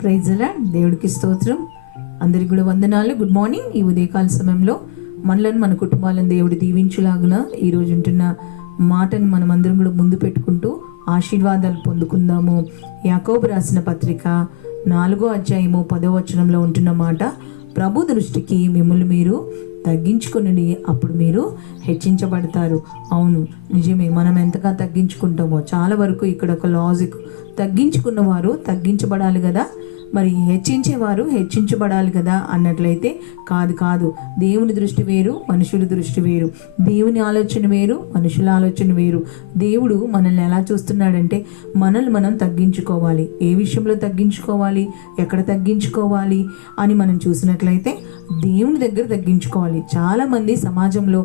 Praise lord. దేవుడికి స్తోత్రం. అందరికి కూడా వందనాలు. Good morning. ఈ ఉదయకాల సమయంలో మనలను మన కుటుంబాలను దేవుడు దీవించులాగున ఈరోజు ఉంటున్న మాటను మనం అందరం కూడా ముందు పెట్టుకుంటూ ఆశీర్వాదాలు పొందుకుందాము. యాకోబు రాసిన పత్రిక 4వ అధ్యాయము 10వ వచనంలో ఉంటున్న మాట, ప్రభు దృష్టికి మిమ్మల్ని మీరు తగ్గించుకుని అప్పుడు మీరు హెచ్చించబడతారు. అవును, నిజమే. మనం ఎంతగా తగ్గించుకుంటామో చాలా వరకు ఇక్కడ ఒక లాజిక్, తగ్గించుకున్న వారు తగ్గించబడాలి కదా, మరి హెచ్చించేవారు హెచ్చించబడాలి కదా అన్నట్లయితే కాదు. దేవుని దృష్టి వేరు, మనుషుల దృష్టి వేరు. దేవుని ఆలోచన వేరు, మనుషుల ఆలోచన వేరు. దేవుడు మనల్ని ఎలా చూస్తున్నాడంటే మనల్ని మనం తగ్గించుకోవాలి. ఏ విషయంలో తగ్గించుకోవాలి, ఎక్కడ తగ్గించుకోవాలి అని మనం చూసినట్లయితే దేవుని దగ్గర తగ్గించుకోవాలి. చాలామంది సమాజంలో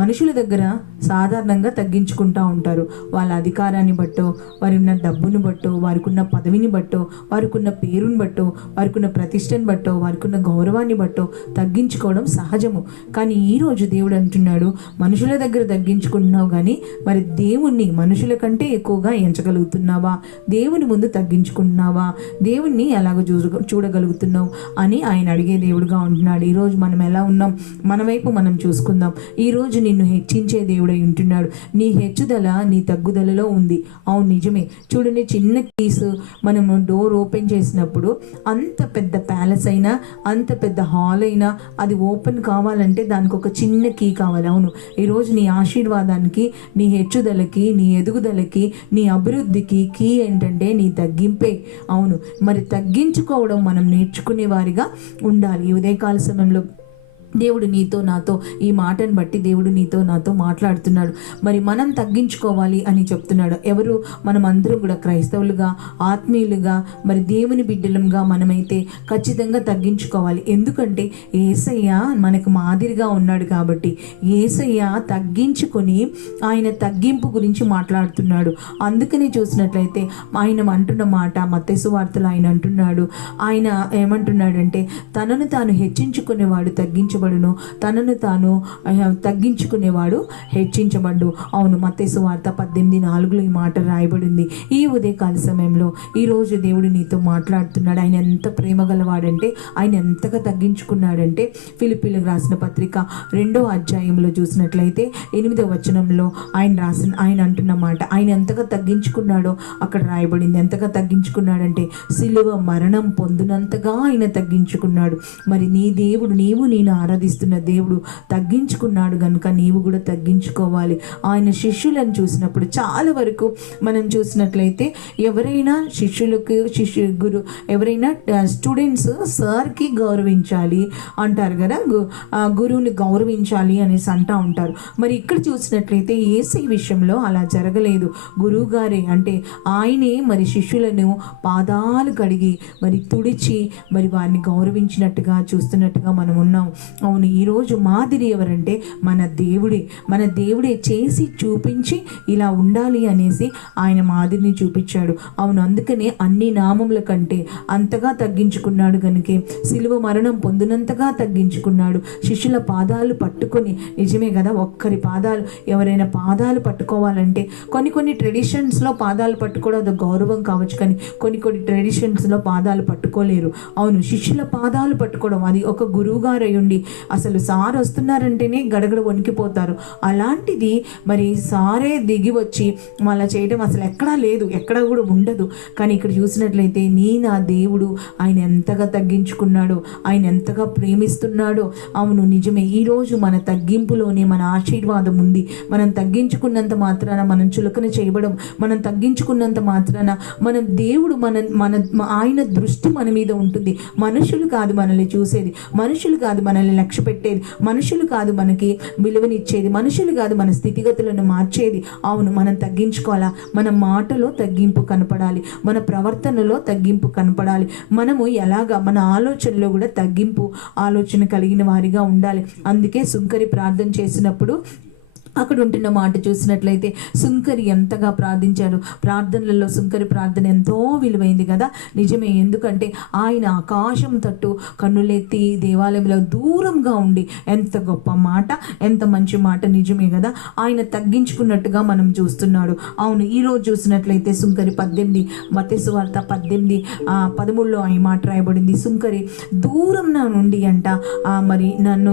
మనుషుల దగ్గర సాధారణంగా తగ్గించుకుంటూ ఉంటారు. వాళ్ళ అధికారాన్ని బట్టో, వారి ఉన్న డబ్బును బట్టో, వారికి ఉన్న పదవిని బట్టో, వారికి ఉన్న పేరుని బట్టో, వారికి ఉన్న ప్రతిష్టను బట్టో, వారికి ఉన్న గౌరవాన్ని బట్టో తగ్గించుకోవడం సహజము. కానీ ఈరోజు దేవుడు అంటున్నాడు, మనుషుల దగ్గర తగ్గించుకుంటున్నావు కానీ మరి దేవుణ్ణి మనుషుల కంటే ఎక్కువగా ఎంచగలుగుతున్నావా? దేవుని ముందు తగ్గించుకుంటున్నావా? దేవుణ్ణి ఎలాగ చూడగలుగుతున్నావు అని ఆయన అడిగే దేవుడుగా ఉంటున్నాడు. ఈరోజు మనం ఎలా ఉన్నాం, మన వైపు మనం చూసుకుందాం. ఈరోజు నిన్ను హెచ్చించే దేవుడై ఉంటున్నాడు. నీ హెచ్చుదల నీ తగ్గుదలలో ఉంది. అవును, నిజమే. చూడండి, చిన్న కీస్ మనము డోర్ ఓపెన్ చేసినప్పుడు అంత పెద్ద ప్యాలెస్ అయినా, అంత పెద్ద హాల్ అయినా అది ఓపెన్ కావాలంటే దానికి ఒక చిన్న కీ కావాలి. అవును, ఈరోజు నీ ఆశీర్వాదానికి, నీ హెచ్చుదలకి, నీ ఎదుగుదలకి, నీ అభివృద్ధికి కీ ఏంటంటే నీ తగ్గింపే. అవును, మరి తగ్గించుకోవడం మనం నేర్చుకునే వారిగా ఉండాలి. ఈ ఉదయకాల సమయంలో దేవుడు నీతో నాతో, ఈ మాటను బట్టి దేవుడు నీతో నాతో మాట్లాడుతున్నాడు. మరి మనం తగ్గించుకోవాలి అని చెప్తున్నాడు. ఎవరు? మనం అందరం కూడా క్రైస్తవులుగా, ఆత్మీయులుగా, మరి దేవుని బిడ్డలంగా మనమైతే ఖచ్చితంగా తగ్గించుకోవాలి. ఎందుకంటే యేసయ్య మనకు మాదిరిగా ఉన్నాడు కాబట్టి. యేసయ్య తగ్గించుకొని ఆయన తగ్గింపు గురించి మాట్లాడుతున్నాడు. అందుకని చూసినట్లయితే ఆయన అంటున్న మాట మత్తయి సువార్తలో ఆయన అంటున్నాడు, ఆయన ఏమంటున్నాడంటే తనను తాను హెచ్చించుకునేవాడు తగ్గించబడును, తనను తాను తగ్గించుకునేవాడు హెచ్చించబడు. అవును, మత్తయి సువార్త 18:4 ఈ మాట రాయబడింది. ఈ ఉదయకాల సమయంలో ఈరోజు దేవుడు నీతో మాట్లాడుతున్నాడు. ఆయన ఎంత ప్రేమ గలవాడంటే, ఆయన ఎంతగా తగ్గించుకున్నాడంటే, ఫిలిప్పీలకు రాసిన పత్రిక 2వ అధ్యాయంలో చూసినట్లయితే 8వ వచనంలో ఆయన అంటున్న మాట, ఆయన ఎంతగా తగ్గించుకున్నాడో అక్కడ రాయబడింది. ఎంతగా తగ్గించుకున్నాడంటే సిలువ మరణం పొందినంతగా ఆయన తగ్గించుకున్నాడు. మరి నీ దేవుడు, నేను ఆరాధిస్తున్న దేవుడు తగ్గించుకున్నాడు కనుక నీవు కూడా తగ్గించుకోవాలి. ఆయన శిష్యులను చూసినప్పుడు చాలా వరకు మనం చూసినట్లయితే ఎవరైనా ఎవరైనా స్టూడెంట్స్ సార్కి గౌరవించాలి అంటారు కదా, గురువుని గౌరవించాలి అనేసి అంటూ ఉంటారు. మరి ఇక్కడ చూసినట్లయితే యేసయ్య విషయంలో అలా జరగలేదు. గురువు గారే అంటే ఆయనే మరి శిష్యులను పాదాలు కడిగి మరి తుడిచి మరి వారిని గౌరవించినట్టుగా చూస్తున్నట్టుగా మనం ఉన్నాం. అవును, ఈరోజు మాదిరి ఎవరంటే మన దేవుడే చేసి చూపించి ఇలా ఉండాలి అనేసి ఆయన మాదిరిని చూపించాడు. అవును, అందుకనే అన్ని నామముల కంటే అంతగా తగ్గించుకున్నాడు కనుకే సిలువ మరణం పొందినంతగా తగ్గించుకున్నాడు. శిష్యుల పాదాలు పట్టుకొని, నిజమే కదా, ఒక్కరి పాదాలు, ఎవరైనా పాదాలు పట్టుకోవాలంటే కొన్ని ట్రెడిషన్స్లో పాదాలు పట్టుకోవడం అది గౌరవం కావచ్చు, కానీ కొన్ని ట్రెడిషన్స్లో పాదాలు పట్టుకోలేరు. అవును, శిష్యుల పాదాలు పట్టుకోవడం అది ఒక గురువు గారు అయ్యుండి అసలు సార్ వస్తున్నారంటేనే గడగడ వణికిపోతారు. అలాంటిది మరి సారే దిగి వచ్చి అలా చేయడం అసలు ఎక్కడా లేదు, ఎక్కడా కూడా ఉండదు. కానీ ఇక్కడ చూసినట్లయితే నా దేవుడు ఆయన ఎంతగా తగ్గించుకున్నాడో, ఆయన ఎంతగా ప్రేమిస్తున్నాడో. అవును, నిజమే. ఈరోజు మన తగ్గింపులోనే మన ఆశీర్వాదం ఉంది. మనం తగ్గించుకున్నంత మాత్రాన మనం చులకన చేయబడం, మనం తగ్గించుకున్నంత మాత్రాన మన దేవుడు ఆయన దృష్టి మన మీద ఉంటుంది. మనుషులు కాదు మనల్ని చూసేది, మనుషులు కాదు మనల్ని లక్ష్య పెట్టేది, మనుషులు కాదు మనకి విలువనిచ్చేది, మనుషులు కాదు మన స్థితిగతులను మార్చేది. అవును, మనం తగ్గించుకోవాలా. మన మాటలో తగ్గింపు కనపడాలి, మన ప్రవర్తనలో తగ్గింపు కనపడాలి. మనము ఎలాగా మన ఆలోచనలో కూడా తగ్గింపు ఆలోచన కలిగిన వారిగా ఉండాలి. అందుకే సుంకరి ప్రార్థన చేసినప్పుడు అక్కడ ఉంటున్న మాట చూసినట్లయితే సుంకరి ఎంతగా ప్రార్థించారు. ప్రార్థనలలో సుంకరి ప్రార్థన ఎంతో విలువైంది కదా. నిజమే, ఎందుకంటే ఆయన ఆకాశం తట్టు కన్నులెత్తి దేవాలయంలో దూరంగా ఉండి, ఎంత గొప్ప మాట, ఎంత మంచి మాట. నిజమే కదా, ఆయన తగ్గించుకున్నట్టుగా మనం చూస్తున్నాడు. అవును, ఈరోజు చూసినట్లయితే సుంకరి 18 మత్తయి సువార్త 18:13 ఈ మాట రాయబడింది. సుంకరి దూరం నుండి అంట మరి నన్ను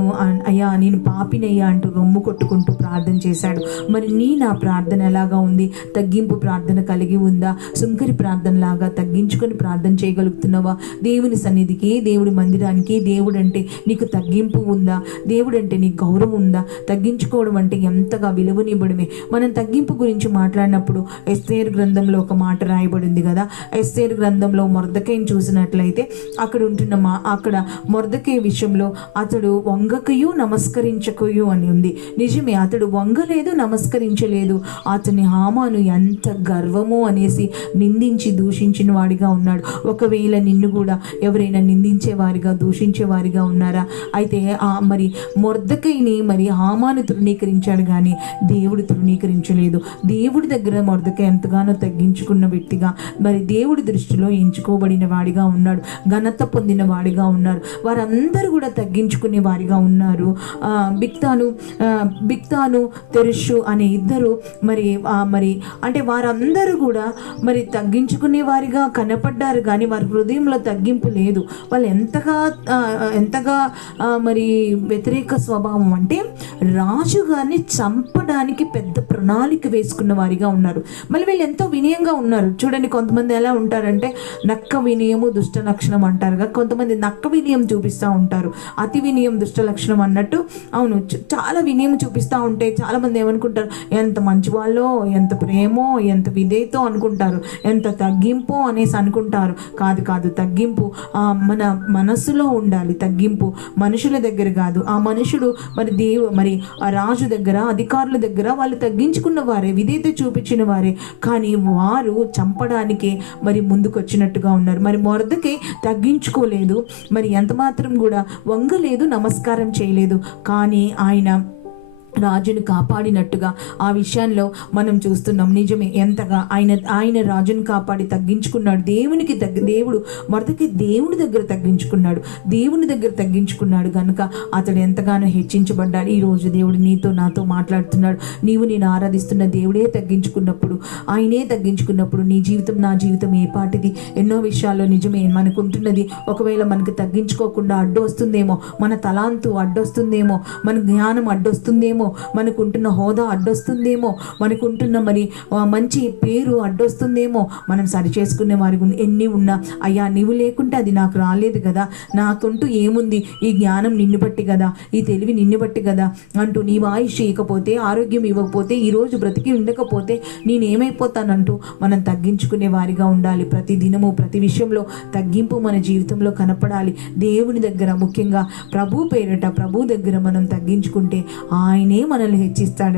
అయ్యా నేను పాపినయ్యా అంటూ రొమ్ము కొట్టుకుంటూ ప్రార్థన చేశాడు. మరి నా ప్రార్థన ఎలాగా ఉంది? తగ్గింపు ప్రార్థన కలిగి ఉందా? సుంకరి ప్రార్థన లాగా తగ్గించుకొని ప్రార్థన చేయగలుగుతున్నావా? దేవుని సన్నిధికి, దేవుడి మందిరానికి దేవుడు అంటే నీకు తగ్గింపు ఉందా? దేవుడు అంటే నీకు గౌరవం ఉందా? తగ్గించుకోవడం అంటే ఎంతగా విలువనివ్వడమే. మనం తగ్గింపు గురించి మాట్లాడినప్పుడు ఎస్తేరు గ్రంథంలో ఒక మాట రాయబడింది కదా. ఎస్తేరు గ్రంథంలో మొర్దెకైని చూసినట్లయితే అక్కడ మొర్దెకై విషయంలో అతడు వంగకయు నమస్కరించకయు అని ఉంది. నిజమే, అతడు వంగలేదు, నమస్కరించలేదు. అతని హామాను ఎంత గర్వమో అనేసి నిందించి దూషించిన వాడిగా ఉన్నాడు. ఒకవేళ నిన్ను కూడా ఎవరైనా నిందించే వారిగా, దూషించే వారిగా ఉన్నారా? అయితే మరి మొర్దెకైని మరి హామాను తృణీకరించాడు కానీ దేవుడు తృణీకరించలేదు. దేవుడి దగ్గర మొర్దెకై ఎంతగానో తగ్గించుకున్న వ్యక్తిగా, మరి దేవుడి దృష్టిలో ఎంచుకోబడిన వాడిగా ఉన్నాడు, ఘనత పొందిన వాడిగా ఉన్నారు. వారందరూ కూడా తగ్గించుకునే వారిగా ఉన్నారు. బిక్తాను తెరుషు అనే ఇద్దరు మరి అంటే వారందరూ కూడా మరి తగ్గించుకునే వారిగా కనపడ్డారు కానీ వారి హృదయంలో తగ్గింపు లేదు. వాళ్ళు ఎంతగా మరి వ్యతిరేక స్వభావం అంటే రాజుగారిని చంపడానికి పెద్ద ప్రణాళిక వేసుకున్న వారిగా ఉన్నారు. మళ్ళీ వీళ్ళు ఎంతో వినయంగా ఉన్నారు. చూడండి, కొంతమంది ఎలా ఉంటారంటే నక్క వినయము దుష్ట లక్షణం అంటారుగా, కొంతమంది నక్క వినయం చూపిస్తూ ఉంటారు. అతి వినయం దుష్ట లక్షణం అన్నట్టు. అవును, చాలా వినయం చూపిస్తూ ఉంటే చాలా మంది ఏమనుకుంటారు, ఎంత మంచి వాళ్ళో, ఎంత ప్రేమో, ఎంత విధేయతో అనుకుంటారు, ఎంత తగ్గింపు అనేసి అనుకుంటారు. కాదు, తగ్గింపు మన మనస్సులో ఉండాలి. తగ్గింపు మనుషుల దగ్గర కాదు. ఆ మనుషుడు మరి ఆ రాజు దగ్గర, అధికారుల దగ్గర వాళ్ళు తగ్గించుకున్న వారే, విధేయత చూపించిన వారే, కానీ వారు చంపడానికే మరి ముందుకొచ్చినట్టుగా ఉన్నారు. మరి మొర్దెకై తగ్గించుకోలేదు, మరి ఎంత మాత్రం కూడా వంగలేదు, నమస్కారం చేయలేదు. కానీ ఆయన రాజును కాపాడినట్టుగా ఆ విషయాల్లో మనం చూస్తున్నాం. నిజమే, ఎంతగా ఆయన రాజును కాపాడి తగ్గించుకున్నాడు. దేవుడు మొర్దెకై దేవుని దగ్గర తగ్గించుకున్నాడు కనుక అతడు ఎంతగానో హెచ్చించబడ్డాడు. ఈరోజు దేవుడు నీతో నాతో మాట్లాడుతున్నాడు. నేను ఆరాధిస్తున్న దేవుడే తగ్గించుకున్నప్పుడు, ఆయనే తగ్గించుకున్నప్పుడు నీ జీవితం, నా జీవితం ఏ పాటిది? ఎన్నో విషయాల్లో నిజమే మనకుంటున్నది. ఒకవేళ మనకు తగ్గించుకోకుండా అడ్డు వస్తుందేమో, మన తలాంతు అడ్డొస్తుందేమో, మన జ్ఞానం అడ్డొస్తుందేమో, మనకుంటున్న హోదా అడ్డొస్తుందేమో, మనకుంటున్న మరి మంచి పేరు అడ్డొస్తుందేమో, మనం సరి చేసుకునే వారి ఎన్ని ఉన్నా, అయ్యా నీవు లేకుంటే అది నాకు రాలేదు కదా, నాకుంటూ ఏముంది, ఈ జ్ఞానం నిన్ను బట్టి కదా, ఈ తెలివి నిన్ను బట్టి కదా అంటూ నీవు ఆయుష్ ఇవ్వకపోతే, ఆరోగ్యం ఇవ్వకపోతే, ఈరోజు బ్రతికి ఉండకపోతే నేనేమైపోతానంటూ మనం తగ్గించుకునే వారిగా ఉండాలి. ప్రతి దినము ప్రతి విషయంలో తగ్గింపు మన జీవితంలో కనపడాలి. దేవుని దగ్గర, ముఖ్యంగా ప్రభు పేరట, ప్రభు దగ్గర మనం తగ్గించుకుంటే ఆయనే మనల్ని హెచ్చిస్తాడు.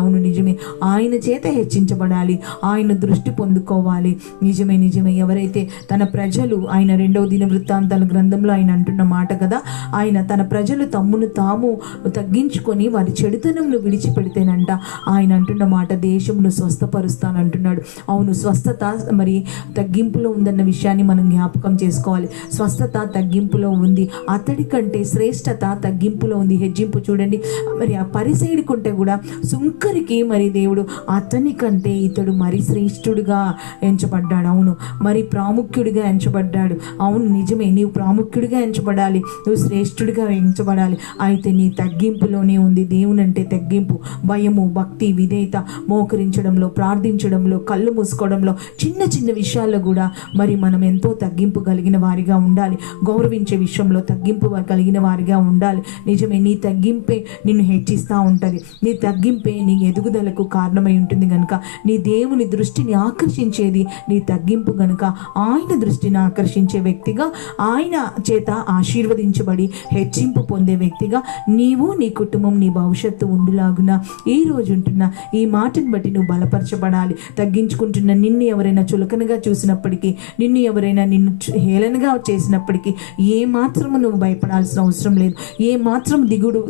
అవును, నిజమే, ఆయన చేత హెచ్చించబడాలి, ఆయన దృష్టి పొందుకోవాలి. నిజమే. ఎవరైతే తన ప్రజలు, ఆయన 2వ దినవృత్తాంతాల గ్రంథంలో ఆయన అంటున్న మాట కదా, ఆయన తన ప్రజలు తమ్మును తాము తగ్గించుకొని వారి చెడుతనంను విడిచిపెడితేనంట ఆయన అంటున్న మాట, దేశమును స్వస్థపరుస్తానంటున్నాడు. అవును, స్వస్థత మరి తగ్గింపులో ఉందన్న విషయాన్ని మనం జ్ఞాపకం చేసుకోవాలి. స్వస్థత తగ్గింపులో ఉంది. అతడి కంటే శ్రేష్టత తగ్గింపులో ఉంది. హెచ్చింపు చూడండి, మరి ఆ పరిసైడుకుంటే కూడా సుంకరికి మరి దేవుడు అతని కంటే ఇతడు మరి శ్రేష్ఠుడిగా ఎంచబడ్డాడు. అవును, మరి ప్రాముఖ్యుడిగా ఎంచబడ్డాడు. అవును, నిజమే, నీవు ప్రాముఖ్యుడిగా ఎంచబడాలి, నువ్వు శ్రేష్ఠుడిగా ఎంచబడాలి. అయితే నీ తగ్గింపులోనే ఉంది దేవుని అంటే తగ్గింపు, భయము, భక్తి, విధేయత, మోకరించడంలో, ప్రార్థించడంలో, కళ్ళు మూసుకోవడంలో, చిన్న చిన్న విషయాల్లో కూడా మరి మనం ఎంతో తగ్గింపు కలిగిన వారిగా ఉండాలి. గౌరవించే విషయంలో తగ్గింపు కలిగిన వారిగా ఉండాలి. నిజమే, నీ తగ్గింపే నిన్ను హెచ్చిస్తూ ఉంటుంది. నీ తగ్గింపే నీ ఎదుగుదలకు కారణమై ఉంటుంది కనుక నీ దేవుని దృష్టిని ఆకర్షించేది నీ తగ్గింపు కనుక ఆయన దృష్టిని ఆకర్షించే వ్యక్తిగా, ఆయన చేత ఆశీర్వదించబడి హెచ్చింపు పొందే వ్యక్తిగా నీవు, నీ కుటుంబం, నీ భవిష్యత్తు ఉండులాగున ఈ రోజు ఉంటున్న ఈ మాటను బట్టి నువ్వు బలపరచబడాలి. తగ్గించుకుంటున్న నిన్ను ఎవరైనా చులకనగా చూసినప్పటికీ, నిన్ను ఎవరైనా నిన్ను హేళనగా చేసినప్పటికీ ఏ మాత్రము నువ్వు భయపడాల్సిన అవసరం లేదు. ఏ మాత్రం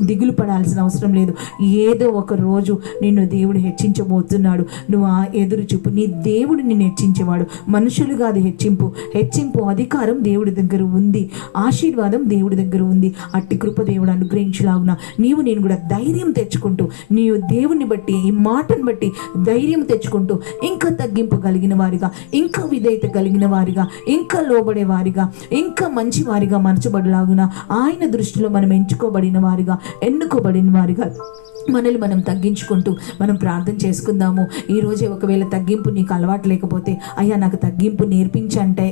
దిగులు పడాల్సిన అవసరం లేదు. ఏదో ఒక రోజు నిన్ను దేవుడు హెచ్చించబోతున్నాడు. నువ్వు ఆ ఎదురు చూపు. నీ దేవుడు నిన్ను హెచ్చించేవాడు, మనుషులు కాదు. హెచ్చింపు అధికారం దేవుడి దగ్గర ఉంది, ఆశీర్వాదం దేవుడి దగ్గర ఉంది. అట్టి కృప దేవుడు అనుగ్రహించలాగున నీవు నేను కూడా ధైర్యం తెచ్చుకుంటూ, నీవు దేవుని బట్టి, ఈ మాటను బట్టి ధైర్యం తెచ్చుకుంటూ ఇంకా తగ్గింపు కలిగిన వారిగా, ఇంకా విధేయత కలిగిన వారిగా, ఇంకా లోబడే వారిగా, ఇంకా మంచి వారిగా మార్చబడలాగున ఆయన దృష్టిలో మనం ఎన్నుకోబడిన వారిగా మనల్ని మనం తగ్గించుకుంటూ మనం ప్రార్థన చేసుకుందాము. ఈరోజే ఒకవేళ తగ్గింపు నీకు అలవాటు లేకపోతే, అయ్యా నాకు తగ్గింపు నేర్పించంటే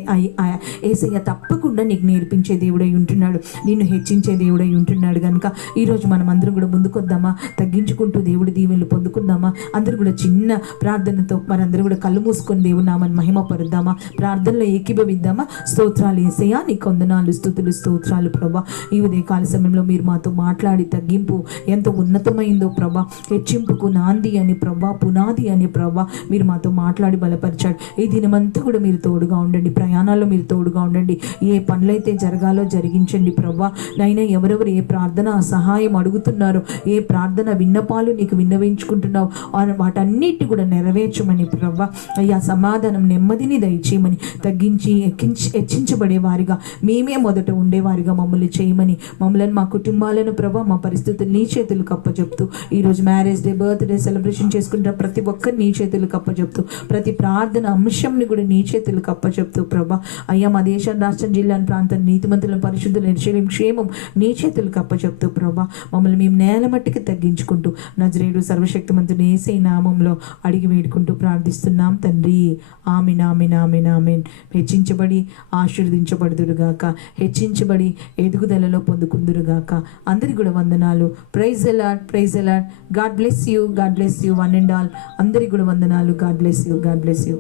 యేసయ్య తప్పకుండా నీకు నేర్పించే దేవుడై ఉంటున్నాడు, నిన్ను హెచ్చించే దేవుడై ఉంటున్నాడు. కనుక ఈరోజు మనం అందరం కూడా ముందుకొద్దామా, తగ్గించుకుంటూ దేవుడి దీవెనలు పొందుకుందామా. అందరూ కూడా చిన్న ప్రార్థనతో మనందరూ కూడా కళ్ళు మూసుకొని దేవుని నామని మహిమపరుద్దామా, ప్రార్థనలో ఏకీభవిద్దామా. స్తోత్రాలు యేసయ్యా, నీకు వందనాలు, స్తుతులు, స్తోత్రాలు ప్రభా. ఈ ఉదయకాల సమయంలో మీరు మాతో మాట్లాడి తగ్గింపు ఎంత ఉన్నతమైంది ప్రభా, హెచ్చింపుకు నాంది అని ప్రభా, పునాది అని ప్రభా, మీరు మాతో మాట్లాడి బలపరిచాడు. ఈ దినమంతా కూడా మీరు తోడుగా ఉండండి, ప్రయాణాల్లో మీరు తోడుగా ఉండండి. ఏ పనులైతే జరగాలో జరిగించండి ప్రభా. నైనా ఎవరెవరు ఏ ప్రార్థన సహాయం అడుగుతున్నారో, ఏ ప్రార్థన విన్నపాలు నీకు విన్నవించుకుంటున్నావు, వాటన్నిటి కూడా నెరవేర్చమని ప్రభా. అయ్యా సమాధానం, నెమ్మదిని దయచేయమని, తగ్గించి హెచ్చించబడే వారిగా, మేమే మొదట ఉండేవారిగా మమ్మల్ని చేయమని, మమ్మల్ని, మా కుటుంబాలను ప్రభా, మా పరిస్థితులు నీ చేతులకు అప్పచెప్తూ, ఈరోజు మ్యారేజ్ డే, బర్త్డే సెలబ్రేషన్ చేసుకుంటే ప్రతి ఒక్కరు నీ చేతులకు అప్పచెప్తూ, ప్రతి ప్రార్థన అంశంని కూడా నీ చేతులకు అప్పచెప్తూ ప్రభా. అయ్యా మా దేశం, రాష్ట్రం, జిల్లాని, ప్రాంతం, నీతిమంతులను, పరిశుద్ధుల నిశ్చయం, క్షేమం నీ చేతులకు అప్పచెప్తూ ప్రభా. మమ్మల్ని మేము నేల మట్టికి తగ్గించుకుంటూ నజరేయుడు సర్వశక్తిమంతుని యేసయ్య నామంలో అడిగి వేడుకుంటూ ప్రార్థిస్తున్నాం తండ్రి. ఆమేన్, ఆమేన్, ఆమేన్, ఆమేన్. హెచ్చించబడి ఆశీర్వదించబడుదురుగాక, హెచ్చించబడి ఎదుగుదలలో పొందుకుందురుగాక. అందరికి కూడా వందనాలు. Praise the Lord, praise the Lord. God bless you, God bless you one and all. అందరికి కూడా వందనాలు. God bless you, God bless you.